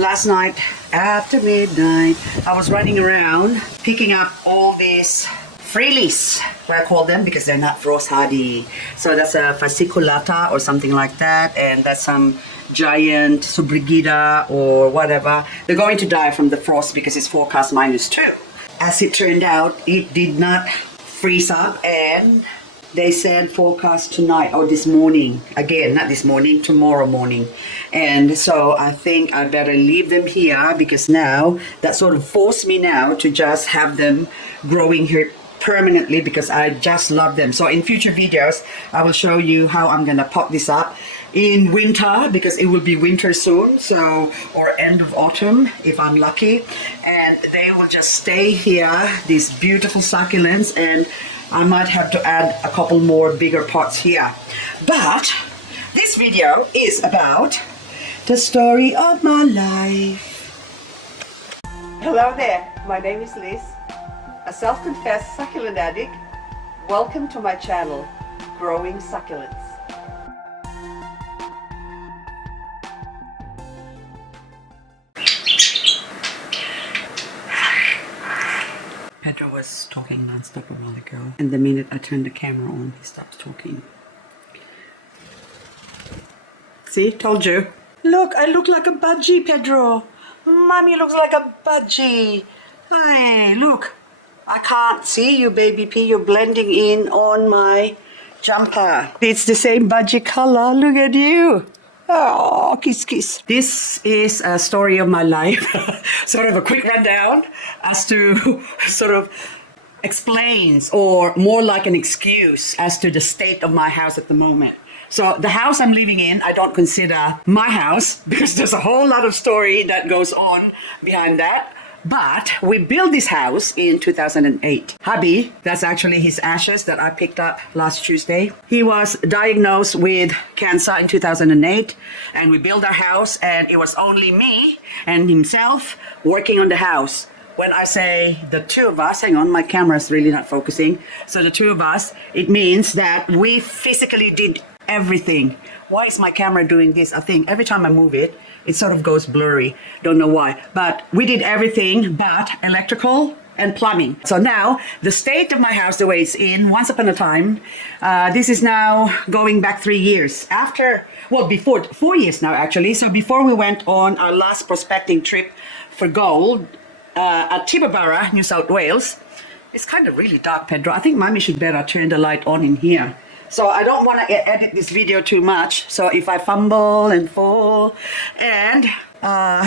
last night after midnight, I was running around picking up all these freelies, what I call them, because they're not frost hardy. So that's a fasciculata or something like that, and that's some giant subrigida or whatever. They're going to die from the frost because it's forecast -2. As it turned out, it did not freeze up, and they said forecast tonight or this morning. Again, not this morning, tomorrow morning. And so I think I better leave them here, because now that sort of forced me now to just have them growing here permanently, because I just love them. So in future videos, I will show you how I'm gonna pop this up in winter, because it will be winter soon, so, or end of autumn if I'm lucky, and they will just stay here, these beautiful succulents, and I might have to add a couple more bigger pots here. But this video is about the story of my life. Hello there, my name is Liz, a self-confessed succulent addict. Welcome to my channel, Growing Succulents. Pedro was talking non-stop a while ago, and the minute I turned the camera on, he stopped talking. See, told you. Look, I look like a budgie, Pedro. Mommy looks like a budgie. Hey, look. I can't see you, baby P. You're blending in on my jumper. It's the same budgie color. Look at you. Oh, kiss, kiss. This is a story of my life. Sort of a quick rundown as to sort of explains, or more like an excuse as to the state of my house at the moment. So the house I'm living in, I don't consider my house, because there's a whole lot of story that goes on behind that. But we built this house in 2008. Hubby, that's actually his ashes that I picked up last Tuesday. He was diagnosed with cancer in 2008, and we built our house, and it was only me and himself working on the house. When I say the two of us, hang on, my camera's really not focusing. So the two of us, it means that we physically did everything. Why is my camera doing this? I think every time I move it, it sort of goes blurry. Don't know why. But we did everything but electrical and plumbing. So now, the state of my house, the way it's in, once upon a time, this is now going back 3 years. After, well, before, 4 years now actually. So before we went on our last prospecting trip for gold at Tibooburra, New South Wales. It's kind of really dark, Pedro. I think Mommy should better turn the light on in here. So I don't want to edit this video too much. So if I fumble and fall, and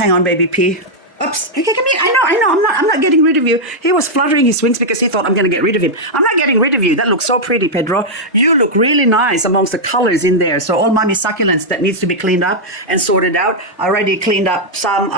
hang on, baby P. Oops. Okay, come here. I know. I'm not getting rid of you. He was fluttering his wings because he thought I'm going to get rid of him. I'm not getting rid of you. That looks so pretty, Pedro. You look really nice amongst the colors in there. So all Mommy's succulents that needs to be cleaned up and sorted out. I already cleaned up some.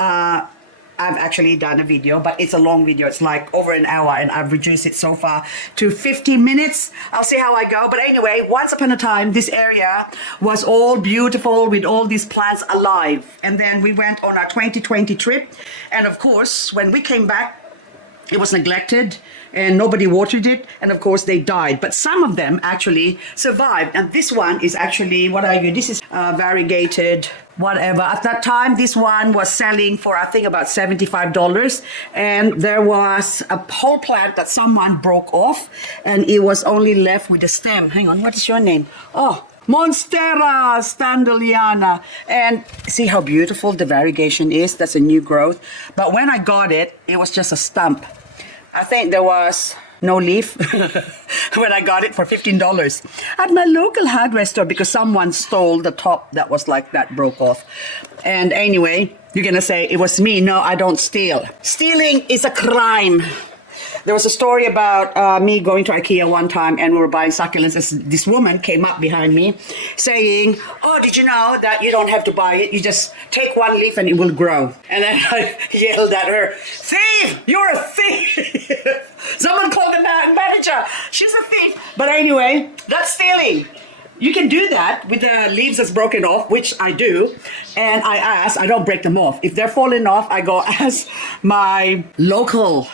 I've actually done a video, but it's a long video. It's like over an hour, and I've reduced it so far to 50 minutes. I'll see how I go. But anyway, once upon a time, this area was all beautiful with all these plants alive. And then we went on our 2020 trip. And of course, when we came back, it was neglected and nobody watered it, and of course they died. But some of them actually survived, and this one is actually, what are you? This is variegated whatever. At that time, this one was selling for, I think, about $75, and there was a whole plant that someone broke off, and it was only left with the stem. Hang on, what is your name? Oh, Monstera standeliana. And see how beautiful the variegation is. That's a new growth. But when I got it, it was just a stump. I think there was no leaf when I got it for $15 at my local hardware store, because someone stole the top that was like that, broke off. And anyway, you're gonna say it was me. No, I don't steal. Stealing is a crime. There was a story about me going to IKEA one time, and we were buying succulents. This woman came up behind me saying, "Oh, did you know that you don't have to buy it? You just take one leaf and it will grow." And then I yelled at her, "Thief! You're a thief!" Someone called the manager. She's a thief. But anyway, that's stealing. You can do that with the leaves that's broken off, which I do. And I don't break them off. If they're falling off, I go ask my local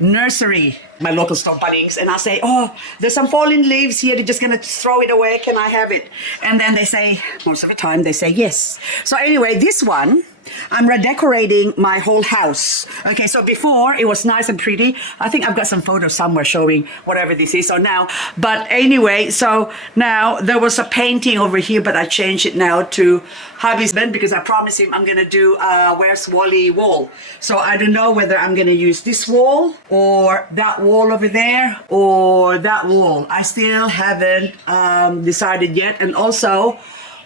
nursery, my local store Bunnings, and I say, "Oh, there's some fallen leaves here. They're just gonna throw it away. Can I have it?" And then they say, most of the time, they say yes. So anyway, this one I'm redecorating my whole house. Okay, so before it was nice and pretty. I think I've got some photos somewhere showing whatever this is. So now, but anyway, so now there was a painting over here, but I changed it now to hubby's bed because I promised him I'm gonna do Where's Wally wall. So I don't know whether I'm gonna use this wall or that wall over there or that wall. I still haven't decided yet. And also,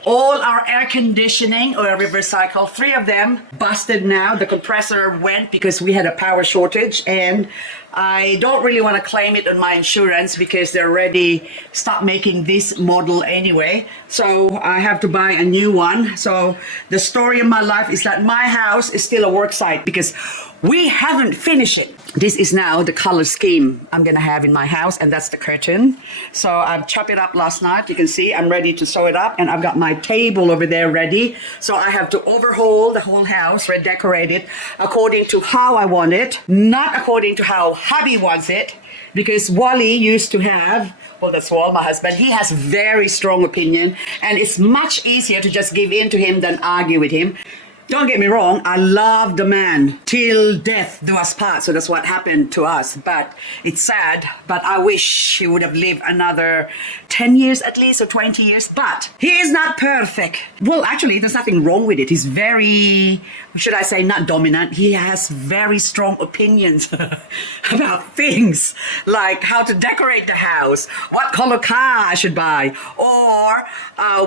all our air conditioning or reverse cycle, 3 of them busted now. The compressor went because we had a power shortage, and I don't really want to claim it on my insurance because they already stopped making this model anyway. So I have to buy a new one. So the story of my life is that my house is still a work site because we haven't finished it. This is now the color scheme I'm gonna have in my house, and that's the curtain. So I've chopped it up last night. You can see I'm ready to sew it up, and I've got my table over there ready. So I have to overhaul the whole house, redecorate it according to how I want it, not according to how hubby wants it, because Wally used to have, well, that's Wall, my husband, he has very strong opinion, and it's much easier to just give in to him than argue with him. Don't get me wrong, I love the man till death do us part, so that's what happened to us. But it's sad, but I wish he would have lived another 10 years at least, or 20 years. But he is not perfect. Well, actually, there's nothing wrong with it. He's very, should I say, not dominant. He has very strong opinions about things, like how to decorate the house, what color car I should buy, or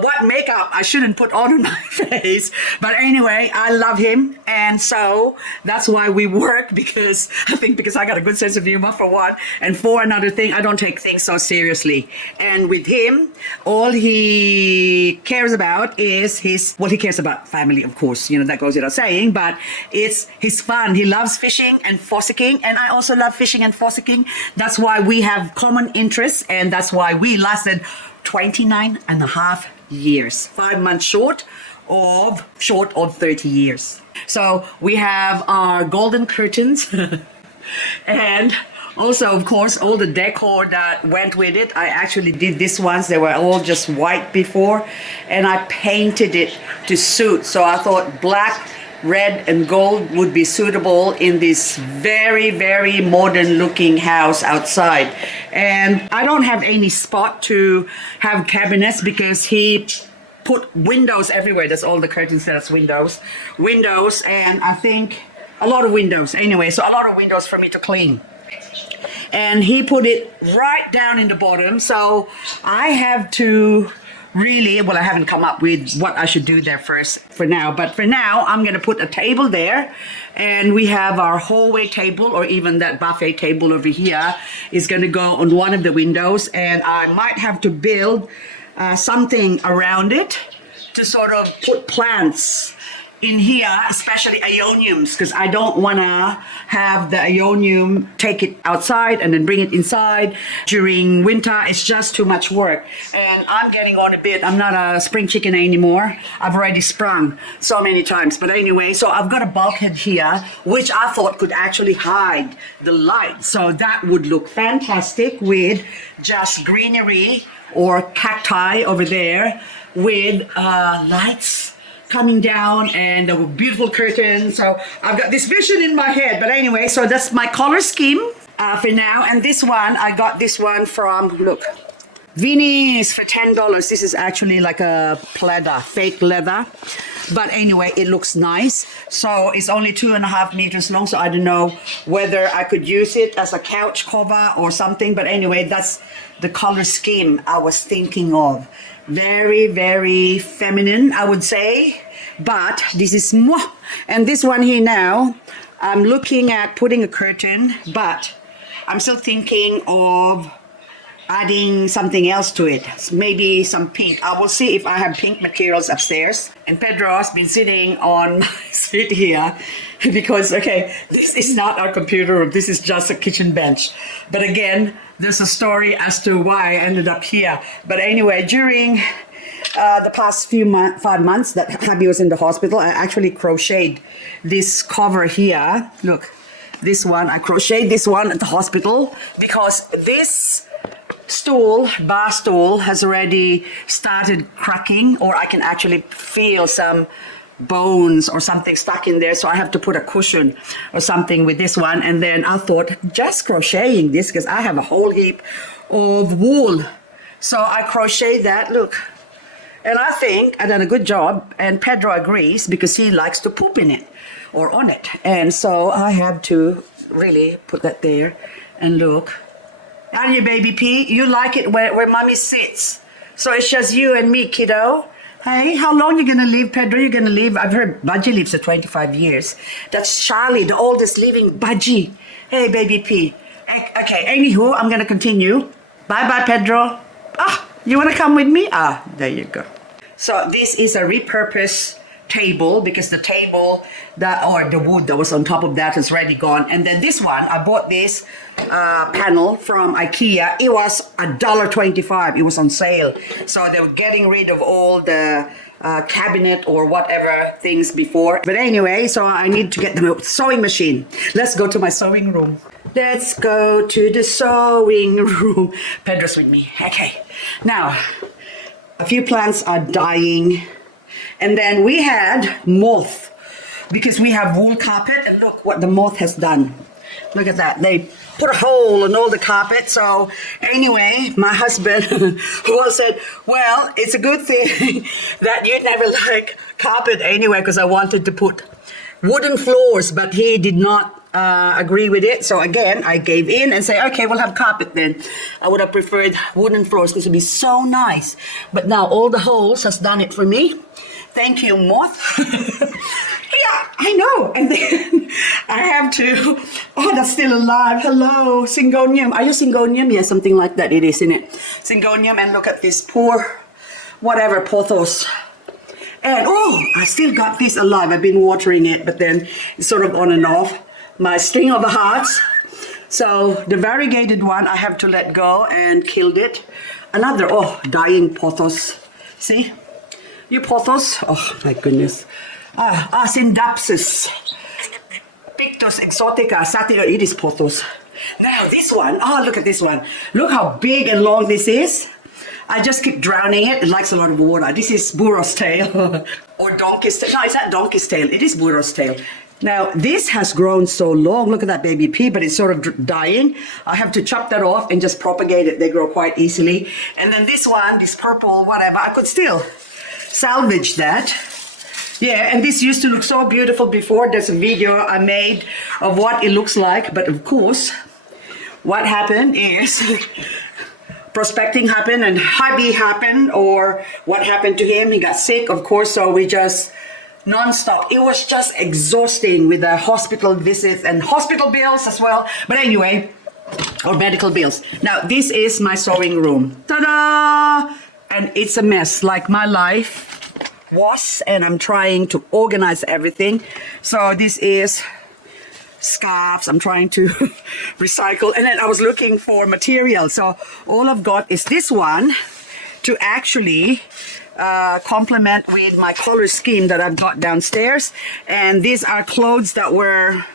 what makeup I shouldn't put on my face. But anyway, I love him, and so that's why we work, because I think because I got a good sense of humor for one, and for another thing, I don't take things so seriously. And with him, all he cares about is his, well, he cares about family, of course, you know, that goes without saying, but it's his fun. He loves fishing and fossicking, and I also love fishing and fossicking. That's why we have common interests, and that's why we lasted 29 and a half years, 5 months short of 30 years. So we have our golden curtains and also, of course, all the decor that went with it. I actually did this ones. They were all just white before, and I painted it to suit. So I thought black, red and gold would be suitable in this very, very modern looking house outside. And I don't have any spot to have cabinets because he put windows everywhere. That's all the curtains, that's windows, and I think a lot of windows anyway, so a lot of windows for me to clean. And he put it right down in the bottom, so I have to really, well, I haven't come up with what I should do there first for now, but for now I'm gonna put a table there, and we have our hallway table, or even that buffet table over here is gonna go on one of the windows, and I might have to build something around it to sort of put plants in here, especially Ioniums, because I don't want to have the Ionium take it outside and then bring it inside during winter. It's just too much work, and I'm getting on a bit. I'm not a spring chicken anymore. I've already sprung so many times. But anyway, so I've got a bulkhead here, which I thought could actually hide the light, so that would look fantastic with just greenery or cacti over there with lights coming down and a beautiful curtain. So I've got this vision in my head. But anyway, so that's my color scheme for now. And this one, I got this one from, look, Vinny's for $10. This is actually like a pleather, fake leather. But anyway, it looks nice. So it's only 2.5 meters long. So I don't know whether I could use it as a couch cover or something. But anyway, that's the color scheme I was thinking of. Very, very feminine, I would say. But this is moi. And this one here now, I'm looking at putting a curtain, but I'm still thinking of adding something else to it, maybe some pink. I will see if I have pink materials upstairs. And Pedro has been sitting on my seat here because, okay, this is not our computer room, this is just a kitchen bench. But again, there's a story as to why I ended up here. But anyway, during the past 5 months that hubby was in the hospital, I actually crocheted this cover here. Look, this one, I crocheted this one at the hospital because this stool, bar stool, has already started cracking, or I can actually feel some bones or something stuck in there, so I have to put a cushion or something with this one. And then I thought just crocheting this, because I have a whole heap of wool, so I crochet that, look. And I think I done a good job, and Pedro agrees because he likes to poop in it or on it, and so I have to really put that there. And look, and you baby P, you like it where mommy sits, so it's just you and me, kiddo. Hey, how long you gonna live, Pedro? You're gonna live, I've heard Budgie lives for 25 years. That's Charlie, the oldest living Budgie. Hey, baby P. Okay, anywho, I'm gonna continue. Bye-bye, Pedro. Ah, you wanna come with me? Ah, there you go. So this is a repurposed table, because the table or the wood that was on top of that is already gone. And then this one, I bought this panel from IKEA. It was $1.25. It was on sale, so they were getting rid of all the cabinet or whatever things before. But anyway, so I need to get the sewing machine. Let's go to my sewing room. Let's go to the sewing room. Pedro's with me. Okay, now a few plants are dying. And then we had moth, because we have wool carpet, and look what the moth has done. Look at that. They put a hole in all the carpet. So anyway, my husband well said, well, it's a good thing that you never like carpet anyway, because I wanted to put wooden floors, but he did not agree with it. So again, I gave in and say, okay, we'll have carpet then. I would have preferred wooden floors because it would be so nice. But now all the holes has done it for me. Thank you, moth. Yeah, I know. And then I have to, oh, that's still alive. Hello, Syngonium. Are you Syngonium? Yeah, something like that. It is, isn't it? Syngonium. And look at this poor, whatever, pothos. And oh, I still got this alive. I've been watering it, but then it's sort of on and off. My string of the hearts. So the variegated one, I have to let go and killed it. Another, oh, dying pothos. See? You pothos. Oh, my goodness. Syndapsis. Pictus exotica. It is pothos. Now this one, oh, look at this one. Look how big and long this is. I just keep drowning it. It likes a lot of water. This is burro's tail. Or donkey's tail. No, it's not donkey's tail. It is burro's tail. Now, this has grown so long. Look at that baby pea, but it's sort of dying. I have to chop that off and just propagate it. They grow quite easily. And then this one, this purple, whatever, I could still salvage that. Yeah, and this used to look so beautiful before. There's a video I made of what it looks like. But of course, what happened is prospecting happened and hubby happened, or what happened to him. He got sick, of course, so we just non-stop. It was just exhausting with the hospital visits and hospital bills as well. But anyway, or medical bills. Now, this is my sewing room. Ta-da! And it's a mess, like my life was, and I'm trying to organize everything. So this is scarves. I'm trying to recycle. And then I was looking for material. So all I've got is this one to actually complement with my color scheme that I've got downstairs. And these are clothes that were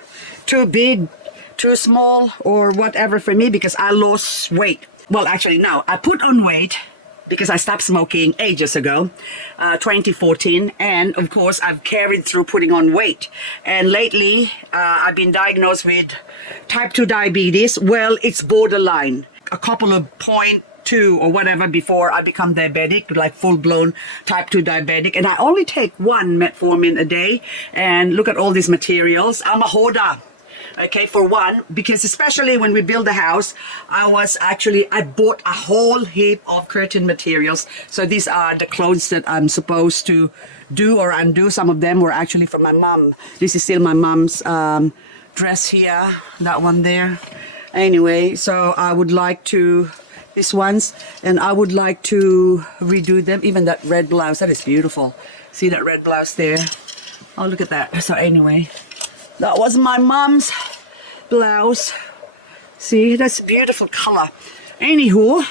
too big, too small, or whatever for me, because I lost weight. Well, actually, no, I put on weight because I stopped smoking ages ago, 2014. And of course, I've carried through putting on weight. And lately, I've been diagnosed with type 2 diabetes. Well, it's borderline. A couple of 0.2 or whatever before I become diabetic, like full-blown type 2 diabetic. And I only take one metformin a day. And look at all these materials. I'm a hoarder. Okay, for one, because especially when we build a house, I bought a whole heap of curtain materials. So these are the clothes that I'm supposed to do or undo. Some of them were actually from my mom. This is still my mom's dress here, that one there. Anyway, so I would like to, these ones, and I would like to redo them. Even that red blouse, that is beautiful. See that red blouse there? Oh, look at that. So anyway, that was my mom's blouse. See, that's a beautiful color. Anywho,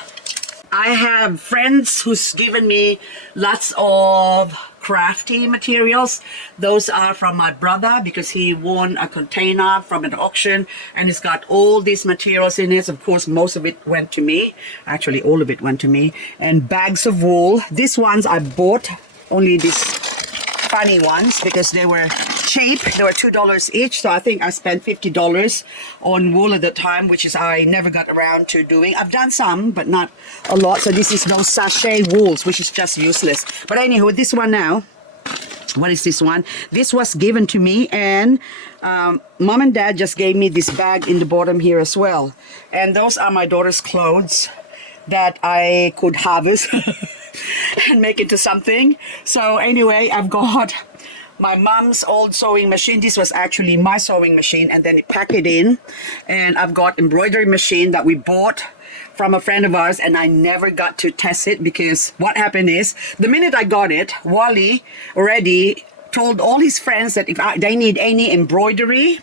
I have friends who's given me lots of crafty materials. Those are from my brother because he won a container from an auction and it's got all these materials in it. Of course, most of it went to me. Actually, all of it went to me. And bags of wool. These ones I bought, only this funny ones because they were cheap. They were $2 each, so I think I spent $50 on wool at the time, which is I never got around to doing. I've done some, but not a lot. So this is those sachet wools, which is just useless. But anywho, this one now. What is this one? This was given to me, and mom and dad just gave me this bag in the bottom here as well. And those are my daughter's clothes that I could harvest and make into something. So anyway, I've got my mom's old sewing machine. This was actually my sewing machine, and then it packed it in. And I've got embroidery machine that we bought from a friend of ours, and I never got to test it because what happened is the minute I got it, Wally already told all his friends that if they need any embroidery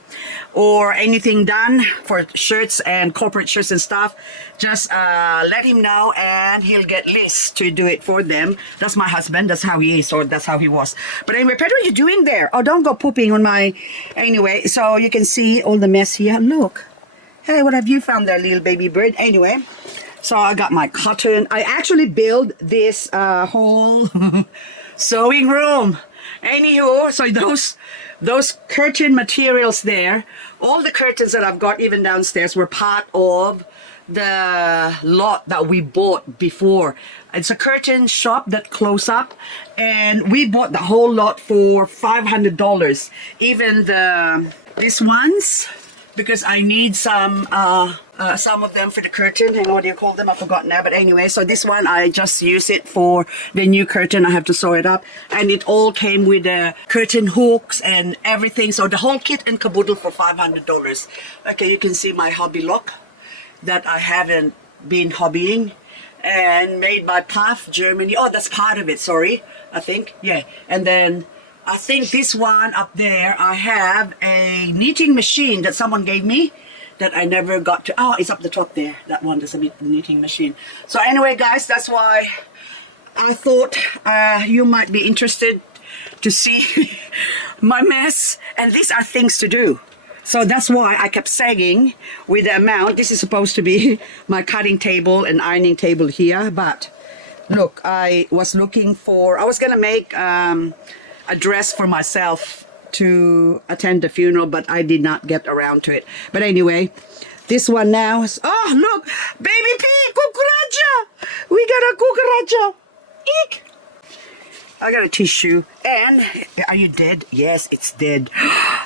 or anything done for shirts and corporate shirts and stuff, just let him know and he'll get Liz to do it for them. That's my husband. That's how he is, or that's how he was. But anyway, Pedro, what are you doing there? Oh, don't go pooping on my... Anyway, so you can see all the mess here. Look. Hey, what have you found there, little baby bird? Anyway, so I got my cotton. I actually built this whole sewing room. Anywho, so those curtain materials there, all the curtains that I've got even downstairs were part of the lot that we bought before. It's a curtain shop that closed up, and we bought the whole lot for $500. Even these ones, because I need some of them for the curtain. And what do you call them? I forgot now. But anyway, so this one, I just use it for the new curtain. I have to sew it up. And it all came with the curtain hooks and everything. So the whole kit and caboodle for $500. Okay, you can see my hobby lock that I haven't been hobbying. And made by Puff, Germany. Oh, that's part of it, sorry. I think, yeah. And then I think this one up there, I have a knitting machine that someone gave me that I never got to. Oh, it's up the top there. That one is a knitting machine. So anyway, guys, that's why I thought you might be interested to see my mess. And these are things to do. So that's why I kept saying with the amount, this is supposed to be my cutting table and ironing table here. But look, I was looking for, I was going to make a dress for myself to attend the funeral, but I did not get around to it. But anyway, this one now is, oh look, baby pig, cucaracha! We got a cucaracha! Eek! I got a tissue. And are you dead? Yes, it's dead.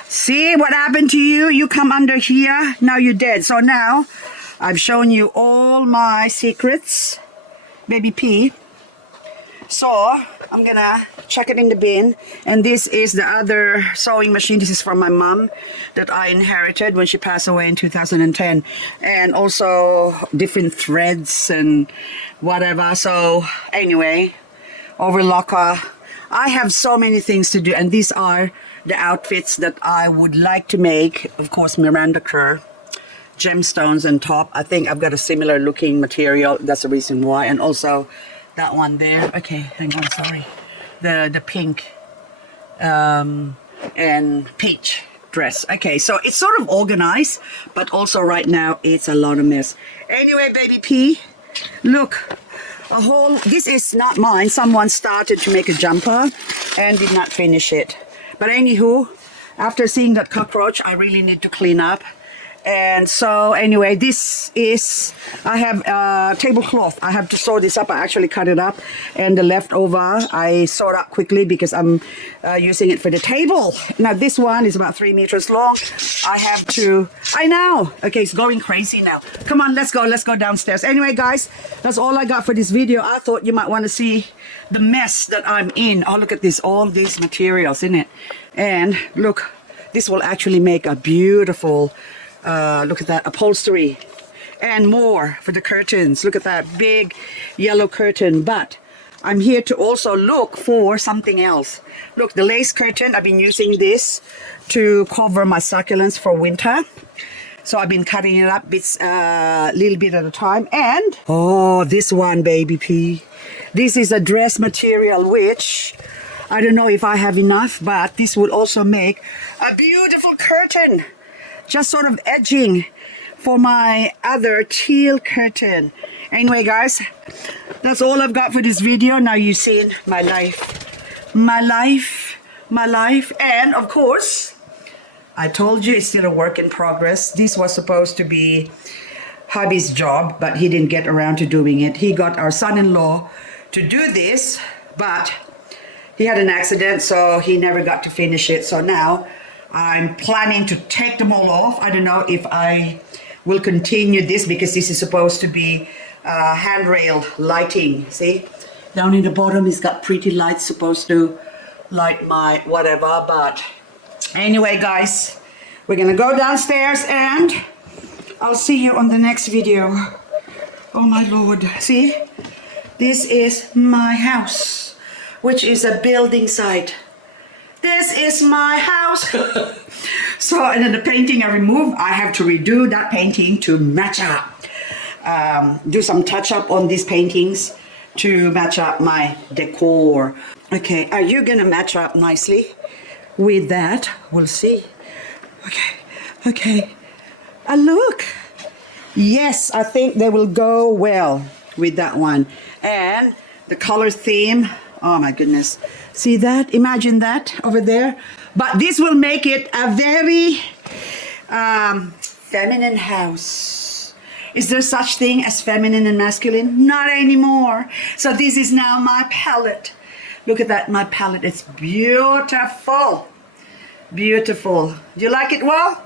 See what happened to you? You come under here, now you're dead. So now I've shown you all my secrets, baby pea. So I'm gonna chuck it in the bin. And this is the other sewing machine. This is from my mom that I inherited when she passed away in 2010. And also different threads and whatever. So anyway, over locker. I have so many things to do, and these are the outfits that I would like to make. Of course, Miranda Kerr, gemstones and top. I think I've got a similar looking material. That's the reason why. And also that one there. Okay, hang on, sorry. The pink and peach dress. Okay, so it's sort of organized, but also right now it's a lot of mess. Anyway, baby P, look. This is not mine. Someone started to make a jumper and did not finish it. But anywho, after seeing that cockroach, I really need to clean up. And so anyway, this is, I have a tablecloth. I have to sew this up. I actually cut it up, and the leftover I sewed up quickly because I'm using it for the table. Now this one is about 3 meters long. I have to, I know. Okay, it's going crazy now. Come on, let's go downstairs. Anyway, guys, that's all I got for this video. I thought you might want to see the mess that I'm in. Oh, look at this, all these materials in it. And look, this will actually make a beautiful, look at that, upholstery and more for the curtains. Look at that big yellow curtain. But I'm here to also look for something else. Look, the lace curtain, I've been using this to cover my succulents for winter. So I've been cutting it up bits, little bit at a time. And oh, this one, baby P. This is a dress material, which I don't know if I have enough, but this will also make a beautiful curtain. Just sort of edging for my other teal curtain. Anyway, guys, that's all I've got for this video. Now you've seen my life. My life my life. And of course, I told you it's still a work in progress. This was supposed to be hubby's job, but he didn't get around to doing it. He got our son-in-law to do this, but he had an accident, so he never got to finish it. So now I'm planning to take them all off. I don't know if I will continue this because this is supposed to be handrail lighting. See, down in the bottom it's got pretty lights supposed to light my whatever. But anyway, guys, we're gonna go downstairs and I'll see you on the next video. Oh my Lord, see, this is my house, which is a building site. This is my house. So, and then the painting I removed, I have to redo that painting to match up. Do some touch up on these paintings to match up my decor. Okay, are you gonna match up nicely with that? We'll see. Okay. Look. Yes, I think they will go well with that one. And the color theme, oh my goodness. See that? Imagine that over there. But this will make it a very feminine house. Is there such thing as feminine and masculine? Not anymore. So this is now my palette. Look at that, my palette. It's beautiful. Beautiful. Do you like it well?